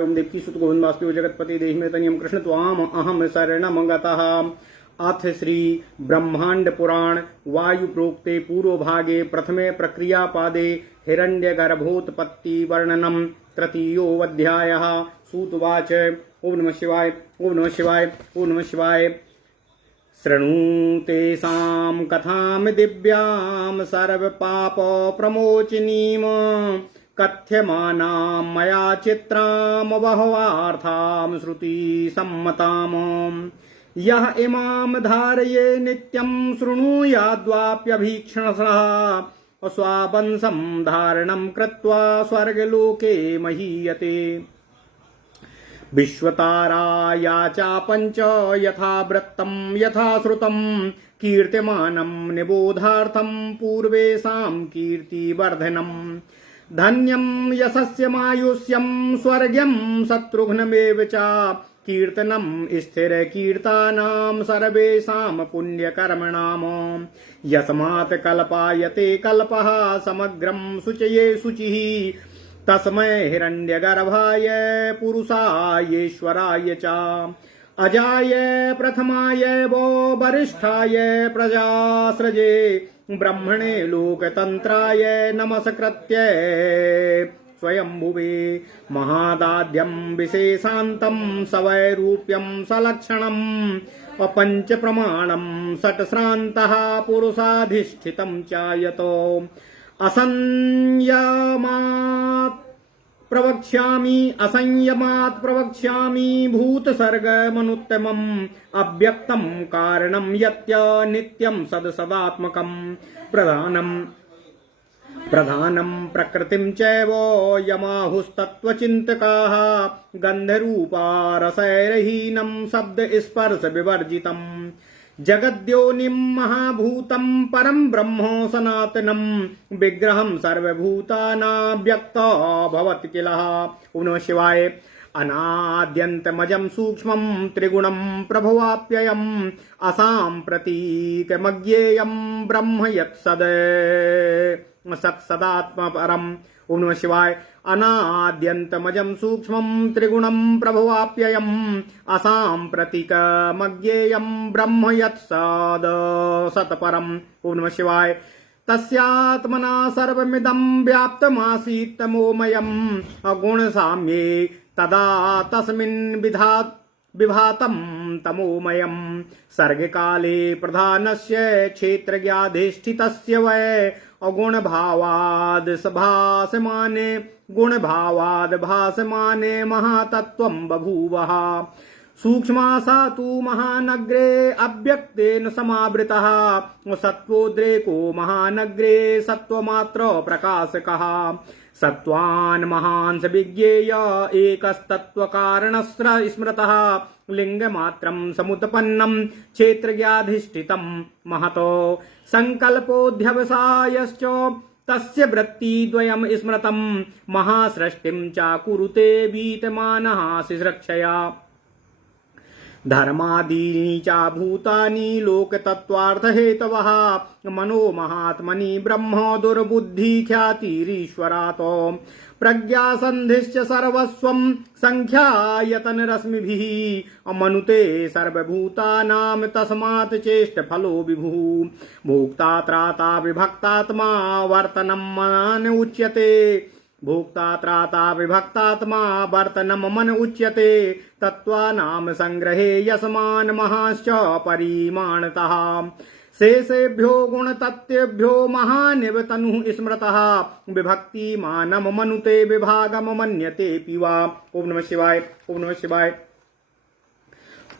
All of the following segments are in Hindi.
ओम देवकी सुत गोविंद वासुदेव जगतपति देहि में तनियम कृष्ण त्वाम अहम शरणम गतः। अथ श्री ब्रह्मांड पुराण वायु प्रोक्ते पूर्व भागे प्रथमे प्रक्रिया पादे हिरण्य गर्भोत्पत्ति वर्णनम तृतीयोऽध्यायः। सूतवाच ओम नमः शिवाय ओम नमः शिवाय ओम नमः शिवाय। शृणुतेषां कथां दिव्यां सर्वपाप प्रमोचिनीम् कथ्यमानां मया चित्रां बहवार्थां श्रुतिसम्मताम्। यः इमां धारये नित्यं शृणुयाद्वाप्यभीक्ष्णसः स्वावंशं धारणं कृत्वा स्वर्गलोके महीयते। विश्वताराया चापञ्च यथा वृत्तं यथा श्रुतं कीर्त्यमानं निबोधार्थं पूर्वेषां कीर्तिवर्धनम्। धन्यं यशस्यमायुष्यं स्वर्ग्यं शत्रुघ्नमेव च कीर्तनं स्थिरकीर्तानां सर्वेषां पुण्यकर्मणाम्। यस्मात् कल्पायते कल्पः समग्रं शुचये शुचिः तस्मै हिरण्यगर्भाय पुरुषायेश्वराय च अजाय प्रथमाय वो वरिष्ठाय प्रजास्रजे ब्रह्मणे लोकतन्त्राय नमस्कृत्य स्वयंभुवे महादाद्यं विशेषान्तं सवैरूप्यं सलक्षणम् अपञ्च प्रमाणं षट्श्रान्तः पुरुषाधिष्ठितं चायतो। असंयमात् प्रवक्ष्यामि भूतसर्गमनुत्तमम् अव्यक्तं कारणं यत्य नित्यं सदसदात्मकम्। प्रधानं प्रकृतिं चैव यमाहुस्तत्त्वचिन्तकाः गन्धरूपा रसैरहीनं शब्दस्पर्शविवर्जितम्। जगद्योनिं महाभूतं परं ब्रह्म सनातनं विग्रहं सर्वभूतानां व्यक्तो भवति किल। ओम नमः शिवाय। अनाद्यन्तमजं सूक्ष्मं त्रिगुणं प्रभवाप्ययम् असाम्प्रतीकमज्ञेयं ब्रह्म सत्सदात्मपरम्। ओम नमः शिवाय। अनाद्यन्तमजं सूक्ष्मं त्रिगुणं प्रभवाप्ययम् असाम्प्रतीकमज्ञेयं ब्रह्म सत्परम्। ओम नमः शिवाय। तस्यात्मना सर्वमिदं व्याप्तमासीत् तमोमयम् अगुणसाम्ये तदा तस्मिन् विभातं तमोमयम्। सर्गकाले प्रधानस्य क्षेत्रज्ञाधिष्ठितस्य वै अगुणभावाद् भासमाने महातत्त्वं बभूवः। सूक्ष्मासा तु महानग्रे अव्यक्तेन समावृतः सत्त्वोद्रेको महानग्रे सत्त्वमात्र प्रकाशकः। सत्त्वान् महांस विज्ञेय एकस्तत्त्वकारणस्य स्मृतः लिङ्गमात्रं समुत्पन्नं क्षेत्रज्ञाधिष्ठितं महतो संकल्पोऽध्यवसायश्च तस्य वृत्तिद्वयं स्मृतं महासृष्टिं च कुरुते वीतमानः शिश्रक्षया। धर्मादीनि च भूतानि लोकतत्त्वार्थहेतवः मनो महात्मनि ब्रह्म दुर्बुद्धि ख्यातिरीश्वरात् प्रज्ञासन्धिश्च सर्वस्वं संख्यायतनरश्मिभिः मनुते सर्वभूतानां तस्मात् चेष्टफलो विभुः। भोक्ता त्राता विभक्तात्मा वर्तनं मन उच्यते मन उच्यते तत्त्वानां संग्रहे यस्मान् महाश्च परिमाणतः। शेषेभ्यो गुणतत्त्वेभ्यो महानिव तनुः स्मृतः विभक्तिमानं मनुते विभागं मन्यते पिवा। ओम नमः शिवाय ओम नमः शिवाय।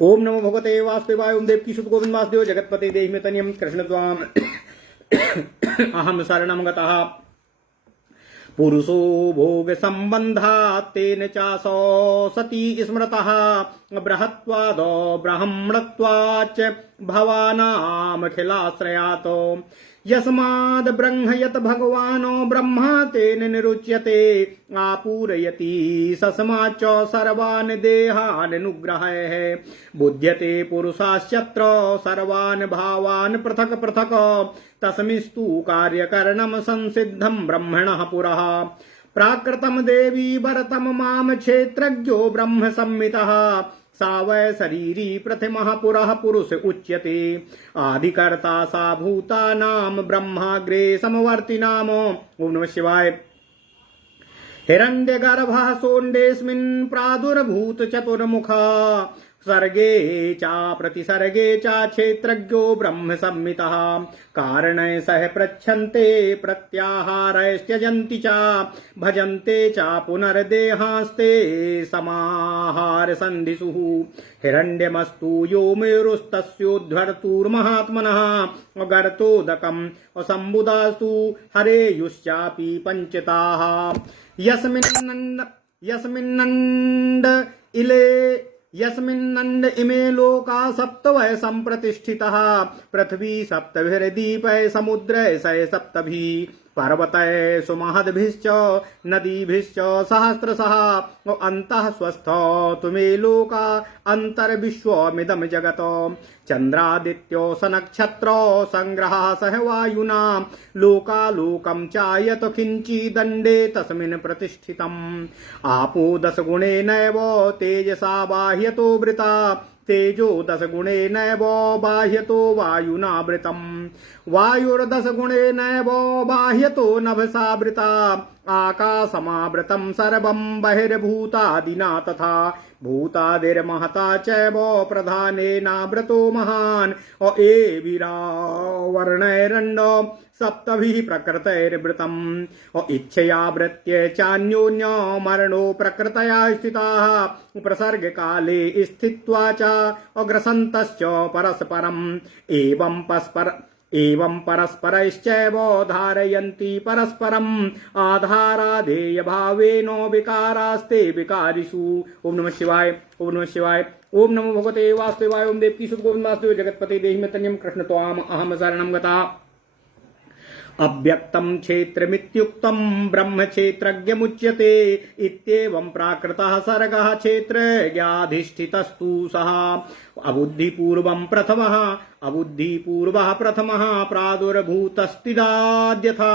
ओम नमो भगवते वासुदेवाय। ओम देवकी सुत गोविंद वासुदेव जगतपते देहि में तनियम कृष्ण त्वाम अहम शरणं गतः। पुरुषो भोग संबंधात् तेन चासौ सती स्मृतः बृहत्वादो ब्रह्मणत्वाच्च भवानामखिलाश्रयात्। यस्माद् ब्रह्मयत् भगवानो ब्रह्मा तेन निरुच्यते आपूरयति सस्माच्च सर्वान् देहान् अनुग्रहः। बुध्यते पुरुषाश्चत्र सर्वान् भावान् पृथक् पृथक् तस्मिस्तु कार्यकरणं संसिद्धं ब्रह्मणः पुरः। प्राकृतम देवी भरतम माम क्षेत्रज्ञो ब्रह्म संमितः सा वै शरीरी प्रथमः पुरः पुरुष उच्यते आदिकर्ता सा भूतानां ब्रह्माग्रे समवर्तिनाम। ओम नमः शिवाय। हिरण्यगर्भः सोण्डेऽस्मिन् प्रादुर्भूत चतुर्मुखा सर्गे चा प्रतिसर्गे चा क्षेत्रज्ञो ब्रह्म संमितः कारणै सह पृच्छन्ते प्रत्याहारैस्त्यजन्ति चा भजन्ते चा पुनर्देहास्ते समाहार संधिषु हिरण्यमस्तु यो मेरुस्तस्योद्धर्तुर्महात्मनः गर्तोदकम् असम्बुदास्तु हरेयुश्चापि पञ्चताः यस्मिन्नण्ड इमे लोका सप्त वै सम्प्रतिष्ठितः पृथ्वी सप्तभिर्दीपै समुद्रै सै सप्तभिः पर्वतै सुमहद्भिश्च नदीभिश्च सहस्रशः अन्तः स्वस्थ तुमे लोका अन्तर्विश्वमिदं जगत् चन्द्रादित्यो सनक्षत्रो संग्रहः सह वायुना लोकालोकं चायत किञ्चिदण्डे तस्मिन् प्रतिष्ठितम् आपो दशगुणेनैव तेजसा बाह्यतो वृता तेजो दशगुणेनैव बाह्यतो वायुनावृतम् वायुर्दशगुणेनैव बाह्यतो नभसावृता आकाशमावृतं सर्वं बहिर्भूतादिना तथा भूतादिर्महता चैव प्रधानेनावृतो महान् एभिरावर्णैरण्ड सप्तभिः प्रकृतैर्वृतम् इच्छयावृत्य चान्योन्य मरणो प्रकृतया स्थिताः प्रसर्गकाले स्थित्वा च अग्रसन्तश्च परस्परम् एवं परस्परैश्चैव धारयन्ति परस्परम् आधाराधेय भावेन विकारास्ते विकारिषु। ओम नमः शिवाय। ओम नमः शिवाय। ओम नमो भगवते वासुदेवाय। ओम देवकी सुत गोविंद वासुदेव जगतपते देहि में तन्यम कृष्ण त्वाम अहम शरणं गता। अव्यक्तं क्षेत्रमित्युक्तं ब्रह्म क्षेत्रज्ञमुच्यते इत्येवं प्राकृतः सर्गः क्षेत्रज्ञाधिष्ठितस्तु सः अबुद्धिपूर्वं प्रथमः प्रादुर्भूतस्तिदाद्यथा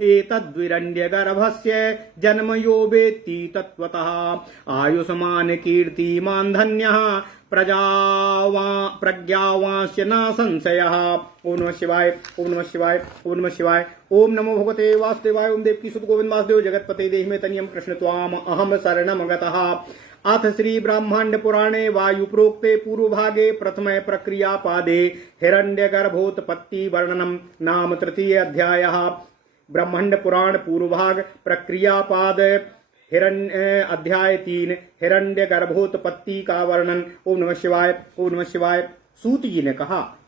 एतद्विरण्यगर्भस्य जन्म यो वेत्ति तत्त्वतः आयुष्मान् कीर्तिमान् धन्यः प्रज्ञावांश्च न संशयः। ओम नमः शिवाय। ओम नमः शिवाय। ओम नमः शिवाय। ओम नमो भगवते वासुदेवाय। ओम देवकी सुत गोविंद वासुदेव जगतपते देहि में तन्यम कृष्ण त्वाम अहम शरणं गतः। अथ श्री ब्रह्मांड पुराणे वायु प्रोक्ते पूर्व भागे प्रथम प्रक्रिया पादे हिरण्यगर्भोत्पत्ति वर्णनम नाम तृतीय अध्यायः। ब्रह्मांड पुराण पूर्व भाग प्रक्रिया पाद अध्याय 3 हिरण्य गर्भोत्पत्ति का वर्णन। ओम नमः शिवाय। ओम नमः शिवाय। सूत जी ने कहा,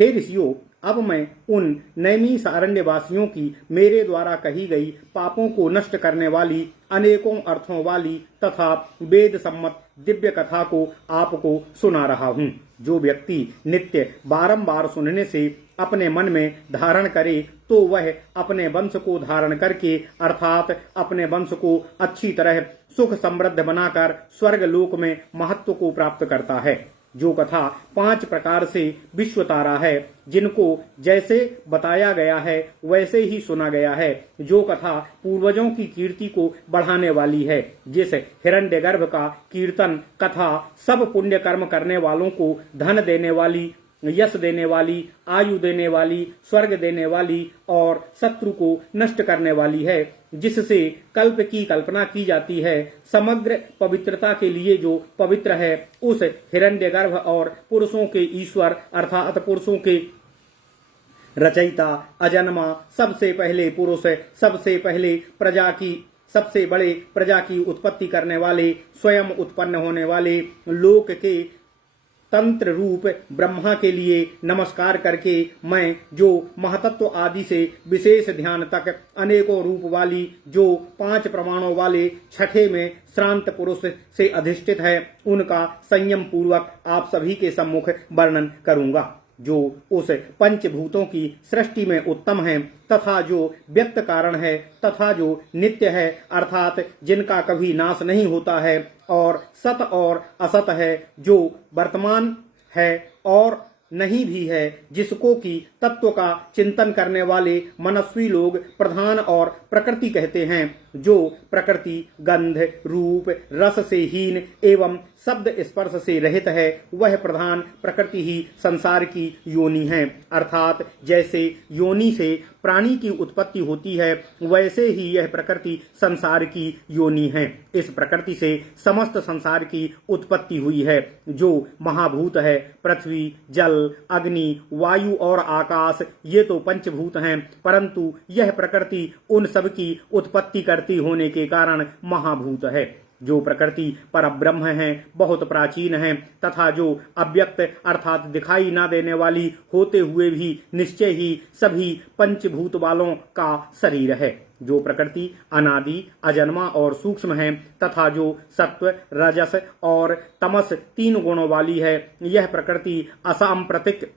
हे ऋषियों, अब मैं उन नैमिषारण्य वासियों की मेरे द्वारा कही गई पापों को नष्ट करने वाली अनेकों अर्थों वाली तथा वेद सम्मत दिव्य कथा को आपको सुना रहा हूँ। जो व्यक्ति नित्य बारंबार सुनने से अपने मन में धारण करे तो वह अपने वंश को धारण करके अर्थात अपने वंश को अच्छी तरह सुख समृद्ध बनाकर स्वर्ग लोक में महत्व को प्राप्त करता है। जो कथा 5 प्रकार से विश्व तारा है, जिनको जैसे बताया गया है वैसे ही सुना गया है। जो कथा पूर्वजों की कीर्ति को बढ़ाने वाली है, जिस हिरण्यगर्भ का कीर्तन कथा सब पुण्य कर्म करने वालों को धन देने वाली, यश देने वाली, आयु देने वाली, स्वर्ग देने वाली और शत्रु को नष्ट करने वाली है, जिससे कल्प की कल्पना की जाती है। समग्र पवित्रता के लिए जो पवित्र है, उस हिरण्यगर्भ और पुरुषों के ईश्वर अर्थात पुरुषों के रचयिता, अजन्मा, सबसे पहले पुरुष, सबसे पहले प्रजा की, सबसे बड़े प्रजा की उत्पत्ति करने वाले, स्वयं उत्पन्न होने वाले, लोक के तंत्र रूप ब्रह्मा के लिए नमस्कार करके मैं जो महतत्व आदि से विशेष ध्यान तक अनेकों रूप वाली, जो 5 प्रमाणों वाले छठे में श्रांत पुरुष से अधिष्ठित है, उनका संयम पूर्वक आप सभी के सम्मुख वर्णन करूंगा। जो उस पंचभूतों की सृष्टि में उत्तम है तथा जो व्यक्त कारण है तथा जो नित्य है अर्थात जिनका कभी नाश नहीं होता है, और सत और असत है, जो वर्तमान है और नहीं भी है, जिसको कि तत्व का चिंतन करने वाले मनस्वी लोग प्रधान और प्रकृति कहते हैं। जो प्रकृति गंध रूप रस से हीन एवं शब्द स्पर्श से रहित है, वह प्रधान प्रकृति ही संसार की योनि है। अर्थात जैसे योनि से प्राणी की उत्पत्ति होती है, वैसे ही यह प्रकृति संसार की योनि है। इस प्रकृति से समस्त संसार की उत्पत्ति हुई है। जो महाभूत है, पृथ्वी, जल, अग्नि, वायु और आकाश, ये तो पंचभूत हैं, परंतु यह प्रकृति उन सब की उत्पत्ति करती होने के कारण महाभूत है। जो प्रकृति परब्रह्म है, बहुत प्राचीन है, तथा जो अव्यक्त अर्थात दिखाई न देने वाली होते हुए भी निश्चय ही सभी पंचभूत वालों का शरीर है। जो प्रकृति अनादि, अजन्मा और सूक्ष्म है, तथा जो सत्व, रजस और तमस 3 गुणों वाली है, यह प्रकृति असांप्रतिक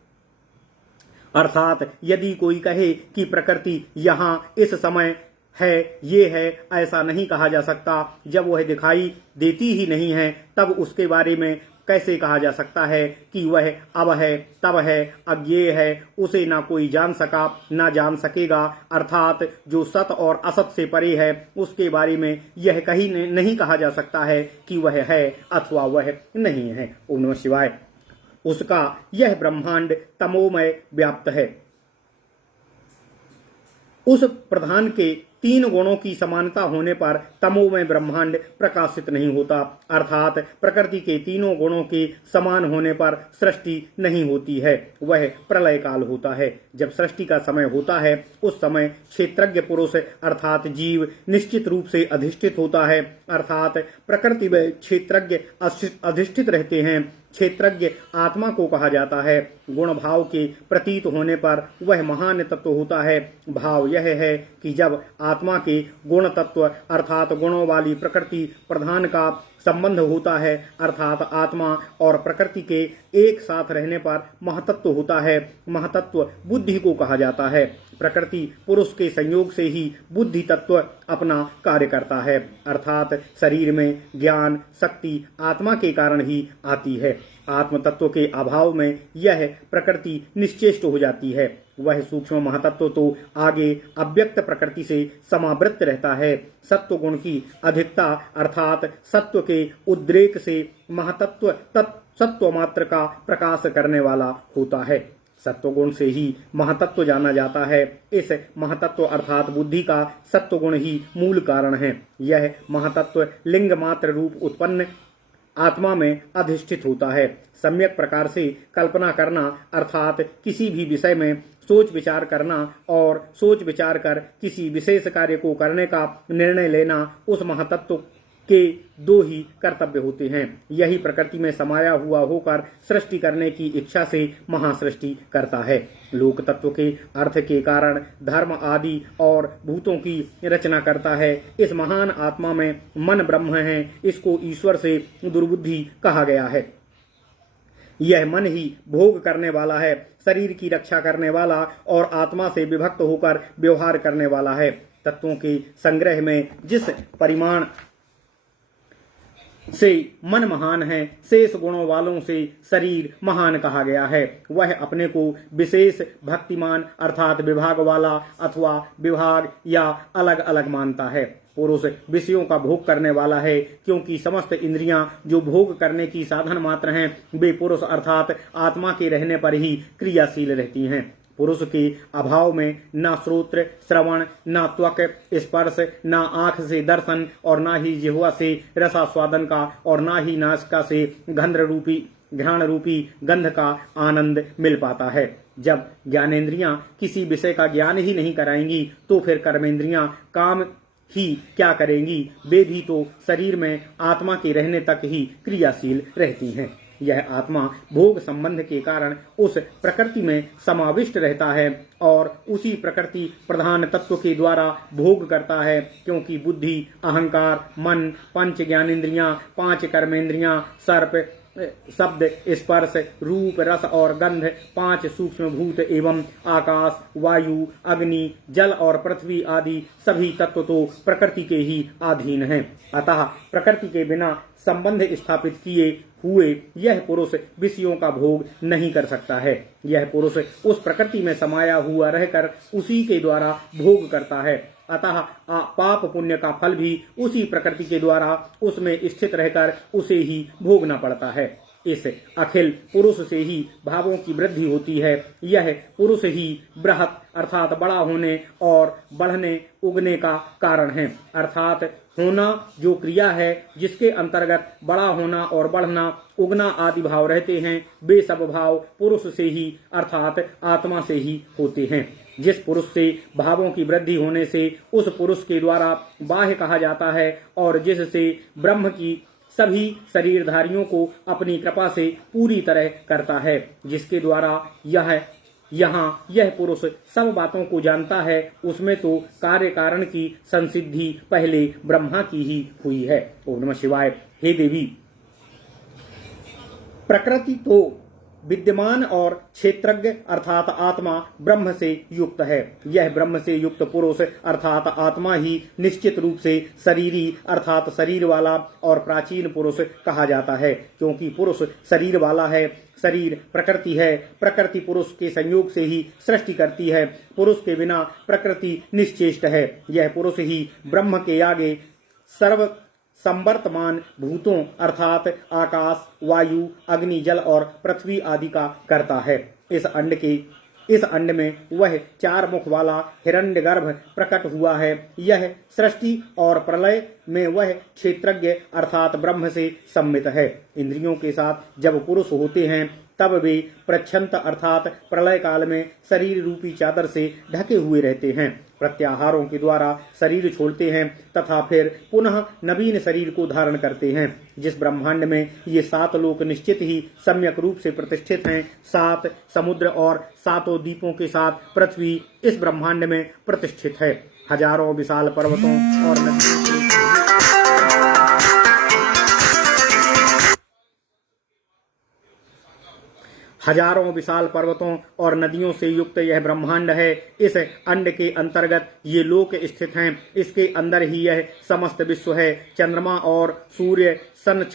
अर्थात यदि कोई कहे कि प्रकृति यहाँ इस समय है, ये है, ऐसा नहीं कहा जा सकता। जब वह दिखाई देती ही नहीं है, तब उसके बारे में कैसे कहा जा सकता है कि वह अब है, तब है, अज्ञेय है, उसे ना कोई जान सका, ना जान सकेगा। अर्थात जो सत और असत से परे है, उसके बारे में यह कहीं नहीं कहा जा सकता है कि वह है अथवा वह नहीं है। ओम नमः शिवाय। उसका यह ब्रह्मांड तमोमय व्याप्त है। उस प्रधान के 3 गुणों की समानता होने पर तमोमय ब्रह्मांड प्रकाशित नहीं होता। अर्थात प्रकृति के 3 गुणों के समान होने पर सृष्टि नहीं होती है, वह प्रलय काल होता है। जब सृष्टि का समय होता है, उस समय क्षेत्रज्ञ पुरुष अर्थात जीव निश्चित रूप से अधिष्ठित होता है। अर्थात प्रकृति में क्षेत्रज्ञ अधिष्ठित रहते हैं। क्षेत्रज्ञ आत्मा को कहा जाता है। गुण भाव के प्रतीत होने पर वह महान तत्व होता है। भाव यह है कि जब आत्मा के गुण तत्व अर्थात गुणों वाली प्रकृति प्रधान का संबंध होता है, अर्थात आत्मा और प्रकृति के एक साथ रहने पर महतत्व होता है। महतत्व बुद्धि को कहा जाता है। प्रकृति पुरुष के संयोग से ही बुद्धि तत्व अपना कार्य करता है। अर्थात शरीर में ज्ञान शक्ति आत्मा के कारण ही आती है। आत्म तत्व के अभाव में यह प्रकृति निश्चेष्ट हो जाती है। वह सूक्ष्म महातत्व तो आगे अव्यक्त प्रकृति से समावृत रहता है। सत्व गुण की अधिकता अर्थात सत्व के उद्रेक से महातत्व सत्व मात्र का प्रकाश करने वाला होता है। सत्व गुण से ही महातत्व जाना जाता है। इस महातत्व अर्थात बुद्धि का सत्व गुण ही मूल कारण है। यह महातत्व लिंग मात्र रूप उत्पन्न आत्मा में अधिष्ठित होता है। सम्यक प्रकार से कल्पना करना अर्थात किसी भी विषय में सोच विचार करना और सोच विचार कर किसी विशेष कार्य को करने का निर्णय लेना, उस महातत्व के 2 ही कर्तव्य होते हैं। यही प्रकृति में समाया हुआ होकर सृष्टि करने की इच्छा से महासृष्टि करता है। लोक तत्व के अर्थ के कारण धर्म आदि और भूतों की रचना करता है। इस महान आत्मा में मन ब्रह्म है। इसको ईश्वर से दुर्बुद्धि कहा गया है। यह मन ही भोग करने वाला है, शरीर की रक्षा करने वाला और आत्मा से विभक्त होकर व्यवहार करने वाला है। तत्वों के संग्रह में जिस परिमाण से मन महान है, शेष गुणों वालों से शरीर महान कहा गया है। वह अपने को विशेष भक्तिमान अर्थात विभाग वाला अथवा विभाग या अलग अलग मानता है। पुरुष विषयों का भोग करने वाला है, क्योंकि समस्त इंद्रियां जो भोग करने की साधन मात्र हैं, वे पुरुष अर्थात आत्मा के रहने पर ही क्रियाशील रहती हैं। पुरुष के अभाव में न श्रोत्र श्रवण, न त्वक स्पर्श, न आंख से दर्शन और न ही जिह्वा से रसास्वादन का और न ही नासिका से घ्राण रूपी गंध का आनंद मिल पाता है। जब ज्ञानेंद्रियां किसी विषय का ज्ञान ही नहीं कराएंगी, तो फिर कर्मेंद्रियां काम ही क्या करेंगी। वे भी तो शरीर में आत्मा के रहने तक ही क्रियाशील रहती हैं। यह आत्मा भोग संबंध के कारण उस प्रकृति में समाविष्ट रहता है और उसी प्रकृति प्रधान तत्व के द्वारा भोग करता है, क्योंकि बुद्धि, अहंकार, मन, 5 ज्ञानेंद्रियां, 5 कर्मेंद्रियां, सर्प, शब्द, स्पर्श, रूप, रस और गंध, 5 सूक्ष्म भूत एवं आकाश, वायु, अग्नि, जल और पृथ्वी आदि सभी तत्व तो प्रकृति के ही अधीन हैं। अतः प्रकृति के बिना संबंध स्थापित किए हुए यह पुरुष विषयों का भोग नहीं कर सकता है। यह पुरुष उस प्रकृति में समाया हुआ रहकर उसी के द्वारा भोग करता है। अतः पाप पुण्य का फल भी उसी प्रकृति के द्वारा उसमें स्थित रहकर उसे ही भोगना पड़ता है। इस अखिल पुरुष से ही भावों की वृद्धि होती है। यह पुरुष ही बृहत अर्थात बड़ा होने और बढ़ने उगने का कारण है। अर्थात होना जो क्रिया है जिसके अंतर्गत बड़ा होना और बढ़ना उगना आदि भाव रहते हैं, वे सब भाव पुरुष से ही अर्थात आत्मा से ही होते हैं। जिस पुरुष से भावों की वृद्धि होने से उस पुरुष के द्वारा बाह्य कहा जाता है और जिससे ब्रह्म की सभी शरीरधारियों को अपनी कृपा से पूरी तरह करता है, जिसके द्वारा यह पुरुष सब बातों को जानता है, उसमें तो कार्य कारण की संसिद्धि पहले ब्रह्मा की ही हुई है। ओम नमः शिवाय। हे देवी, प्रकृति तो विद्यमान और क्षेत्रज्ञ अर्थात आत्मा ब्रह्म से युक्त है। यह ब्रह्म से युक्त पुरुष अर्थात आत्मा ही निश्चित रूप से शरीरी अर्थात शरीर वाला और प्राचीन पुरुष कहा जाता है, क्योंकि पुरुष शरीर वाला है। शरीर प्रकृति है, प्रकृति पुरुष के संयोग से ही सृष्टि करती है। पुरुष के बिना प्रकृति निश्चेष्ट है। यह पुरुष ही ब्रह्म के आगे सर्व संवर्तमान भूतों अर्थात आकाश, वायु, अग्नि, जल और पृथ्वी आदि का करता है। इस अंड में वह 4 मुख वाला हिरण्यगर्भ प्रकट हुआ है। यह सृष्टि और प्रलय में वह क्षेत्रज्ञ अर्थात ब्रह्म से सम्मित है। इंद्रियों के साथ जब पुरुष होते हैं तब वे प्रच्छंत अर्थात प्रलय काल में शरीर रूपी चादर से ढके हुए रहते हैं। प्रत्याहारों के द्वारा शरीर छोड़ते हैं तथा फिर पुनः नवीन शरीर को धारण करते हैं। जिस ब्रह्मांड में ये 7 लोक निश्चित ही सम्यक रूप से प्रतिष्ठित हैं, 7 समुद्र और 7 द्वीपों के साथ पृथ्वी इस ब्रह्मांड में प्रतिष्ठित है। हजारों विशाल पर्वतों और नदियों से युक्त यह ब्रह्मांड है। इस अंड के अंतर्गत ये लोक स्थित हैं। इसके अंदर ही यह समस्त विश्व है। चंद्रमा और सूर्य सन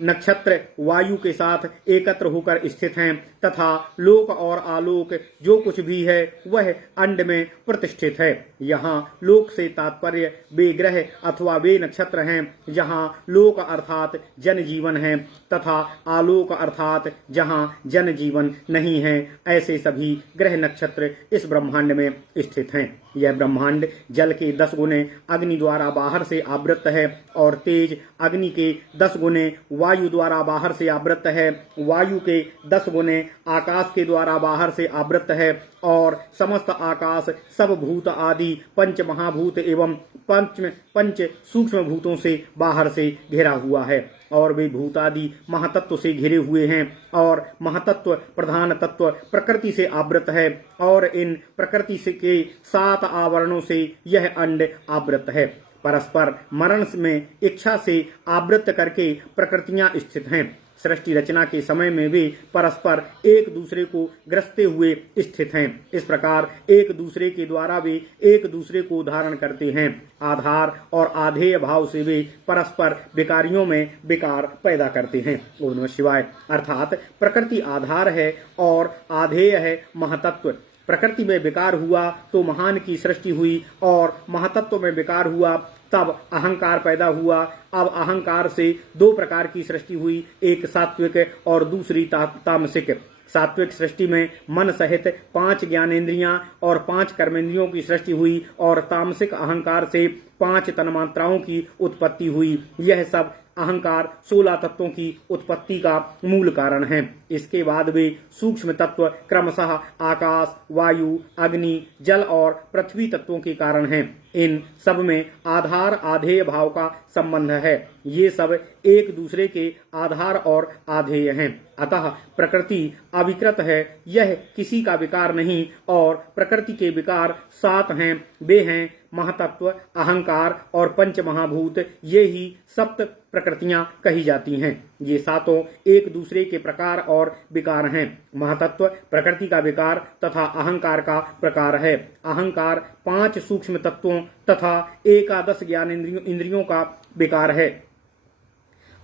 नक्षत्र वायु के साथ एकत्र होकर स्थित हैं तथा लोक और आलोक जो कुछ भी है वह अंड में प्रतिष्ठित है। यहाँ लोक से तात्पर्य वे ग्रह अथवा वे नक्षत्र हैं जहाँ लोक अर्थात जन जीवन है तथा आलोक अर्थात जहाँ जन जीवन नहीं है। ऐसे सभी ग्रह नक्षत्र इस ब्रह्मांड में स्थित हैं। यह ब्रह्मांड जल के 10 गुने अग्नि द्वारा बाहर से आवृत है और तेज अग्नि के 10 गुने वायु द्वारा बाहर से आवृत है। वायु के 10 गुने आकाश के द्वारा बाहर से आवृत है और समस्त आकाश सब भूत आदि 5 महाभूत एवं 5 सूक्ष्म भूतों से बाहर से घिरा हुआ है और वे भूत आदि महातत्व से घिरे हुए हैं और महातत्व प्रधान तत्व प्रकृति से आवृत है और इन प्रकृति से के 7 आवरणों से यह अंड आवृत है। परस्पर मरण में इच्छा से आवृत करके प्रकृतियां स्थित हैं। सृष्टि रचना के समय में भी परस्पर एक दूसरे को ग्रसते हुए स्थित हैं। इस प्रकार एक दूसरे के द्वारा वे एक दूसरे को धारण करते हैं। आधार और आधेय भाव से वे परस्पर विकारियों में विकार पैदा करते हैं। ओम नमः शिवाय। अर्थात प्रकृति आधार है और आधेय है महातत्व। प्रकृति में विकार हुआ तो महान की सृष्टि हुई और महातत्व में विकार हुआ तब अहंकार पैदा हुआ। अब अहंकार से 2 प्रकार की सृष्टि हुई, एक सात्विक और दूसरी तामसिक। सात्विक सृष्टि में मन सहित 5 ज्ञानेंद्रियां और 5 कर्मेंद्रियों की सृष्टि हुई और तामसिक अहंकार से 5 तन्मात्राओं की उत्पत्ति हुई। यह सब अहंकार 16 तत्वों की उत्पत्ति का मूल कारण है। इसके बाद वे सूक्ष्म तत्व क्रमशः आकाश, वायु, अग्नि, जल और पृथ्वी तत्वों के कारण हैं। इन सब में आधार आधेय भाव का संबंध है। ये सब एक दूसरे के आधार और आधेय हैं। अतः प्रकृति अविकृत है, यह किसी का विकार नहीं और प्रकृति के विकार 7 हैं। वे हैं महातत्व, अहंकार और 5 महाभूत। ये ही सप्त प्रकृतियां कही जाती हैं। ये 7 एक दूसरे के प्रकार और विकार हैं। महातत्व प्रकृति का विकार तथा अहंकार का प्रकार है। अहंकार 5 सूक्ष्म तत्वों तथा 11 ज्ञान इंद्रियों का विकार है।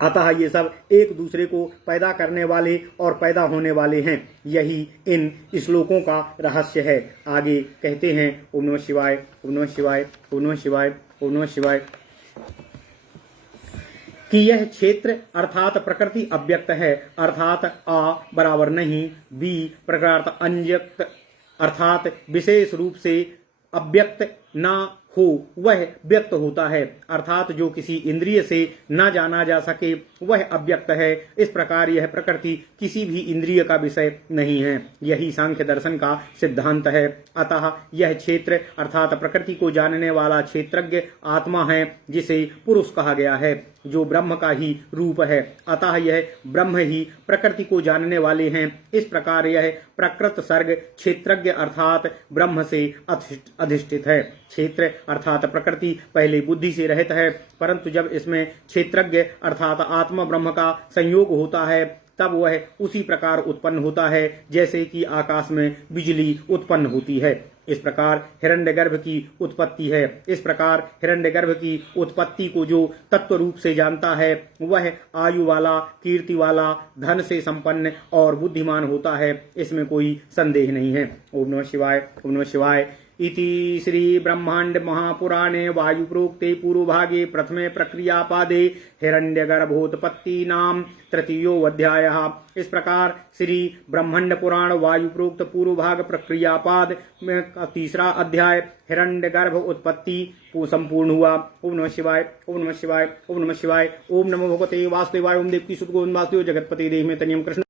अतः ये सब एक दूसरे को पैदा करने वाले और पैदा होने वाले हैं। यही इन श्लोकों का रहस्य है। आगे कहते हैं ओम नमः शिवाय, ओम नमः शिवाय, ओम नमः शिवाय, ओम नमः शिवाय, कि यह क्षेत्र अर्थात प्रकृति अव्यक्त है, अर्थात आ बराबर नहीं, बी प्रकृत अव्यक्त अर्थात विशेष रूप से अव्यक्त ना हो वह व्यक्त होता है, अर्थात जो किसी इंद्रिय से न जाना जा सके वह अव्यक्त है। इस प्रकार यह प्रकृति किसी भी इंद्रिय का विषय नहीं है। यही सांख्य दर्शन का सिद्धांत है। अतः यह क्षेत्र अर्थात प्रकृति को जानने वाला क्षेत्रज्ञ आत्मा है, जिसे पुरुष कहा गया है, जो ब्रह्म का ही रूप है। अतः यह ब्रह्म ही प्रकृति को जानने वाले हैं। इस प्रकार यह प्रकृत सर्ग क्षेत्रज्ञ अर्थात ब्रह्म से अधिष्ठित है। क्षेत्र अर्थात प्रकृति पहले बुद्धि से रहित है, परंतु जब इसमें क्षेत्रज्ञ अर्थात आत्मा ब्रह्म का संयोग होता है तब वह उसी प्रकार उत्पन्न होता है जैसे कि आकाश में बिजली उत्पन्न होती है। इस प्रकार हिरण्यगर्भ की उत्पत्ति है। इस प्रकार हिरण्यगर्भ की उत्पत्ति को जो तत्व रूप से जानता है वह आयु वाला, कीर्ति वाला, धन से संपन्न और बुद्धिमान होता है, इसमें कोई संदेह नहीं है। ओम नमः शिवाय, ओम नमः शिवाय। इति श्री ब्रह्मांड महापुराणे वायु प्रोक्ते पूर्वभागे प्रथमे प्रक्रियापादे हिरण्यगर्भोत्पत्ति नाम तृतीयोऽध्यायः। इस प्रकार श्री ब्रह्मांड पुराण वायु प्रोक्त पूर्व भाग प्रक्रियापाद में तीसरा अध्याय हिरण्यगर्भ उत्पत्ति संपूर्ण हुआ। ओम नमः शिवाय, ओम नमः शिवाय, ओम नमः शिवाय। ओम नमो भगवते वासुदेवाय। ओम देवकी सुत गोविंद वासुदेव जगतपति देव में तनियम कृष्ण।